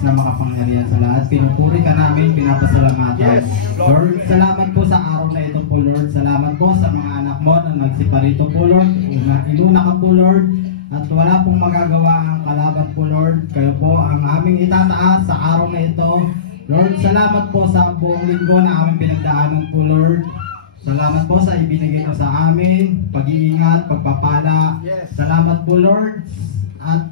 na makapangyarihan sa lahat. Pinupuri ka namin, pinapasalamatan. Lord, salamat po sa araw na ito po, Lord. Salamat po sa mga anak mo na nagsiparito po, Lord. Inuna ka po, Lord. At wala pong magagawa ang kalaban po, Lord. Kayo po ang aming itataas sa araw na ito. Lord, salamat po sa buong linggo na aming pinagdaanan po, Lord. Salamat po sa ibinigay mo sa amin, pag-iingat, pagpapala. Salamat po, Lord. At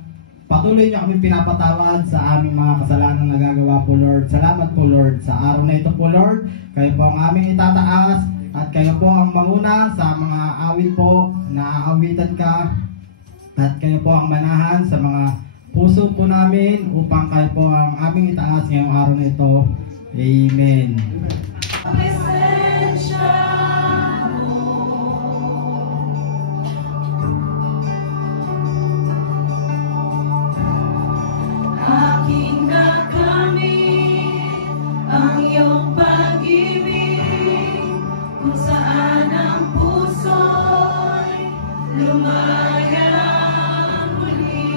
patuloy niyo kami pinapatawad sa aming mga kasalanan na nagagawa po, Lord. Salamat po, Lord. Sa araw na ito po, Lord, kayo po ang aming itataas at kayo po ang manguna sa mga awit po na aawitan ka. At kayo po ang manahan sa mga puso po namin upang kayo po ang aming itaas ngayong araw na ito. Amen. Aking nakamit ang iyong pag-ibig, kung saan ang puso'y lumaya muli.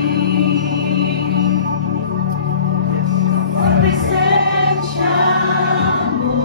Ang presensya mo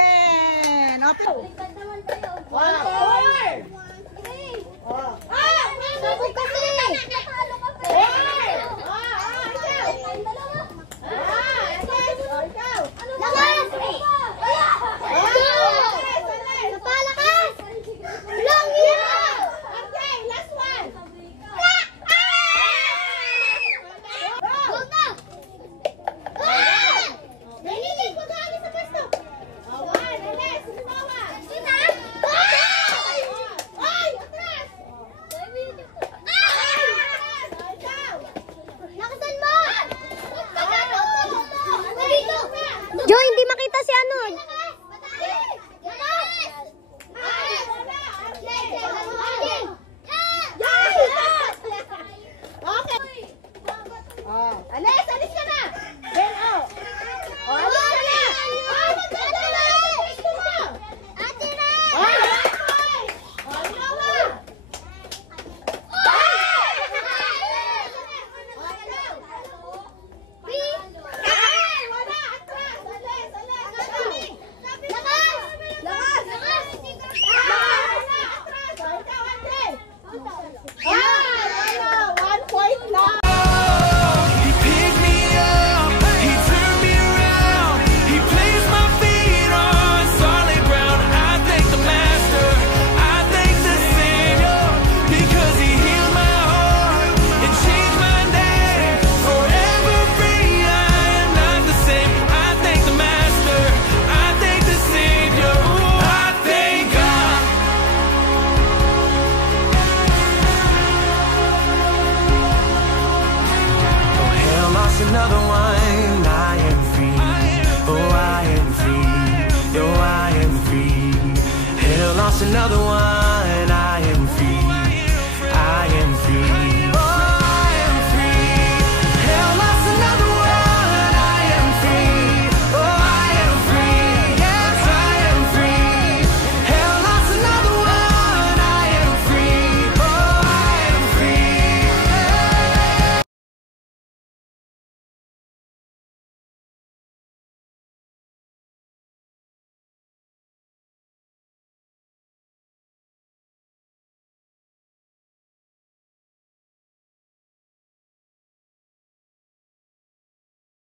Amen. Okay. Sabog kasi! Napalakas! Long yun! Okay, last one! Go na! Nalilig ko doon sa pwesto! One, alis! Sumawa! Ay! Atras! Lakasan mo! Joy, hindi makita si ano. Alis! Alis ka na! Then, oh! Oh, alis ka na! Oh, magkano na! Gusto mo! Ate na! Oh, oh, nawa! Wala! Atras! Alis! Alis! Lakas! Lakas! Lakas! Atras! Ikaw, ate! Wala! 1 point lang! He picked me up, he turned me around, he placed my feet on solid ground. I thank the Master, I thank the Savior, because he healed my heart and changed my name. Forever free, I am not the same. I thank the Master, I thank the Savior. Ooh, I thank God. Oh, hell lost another one. I am free. Oh, I am free. Oh, I am free. Hell lost another one.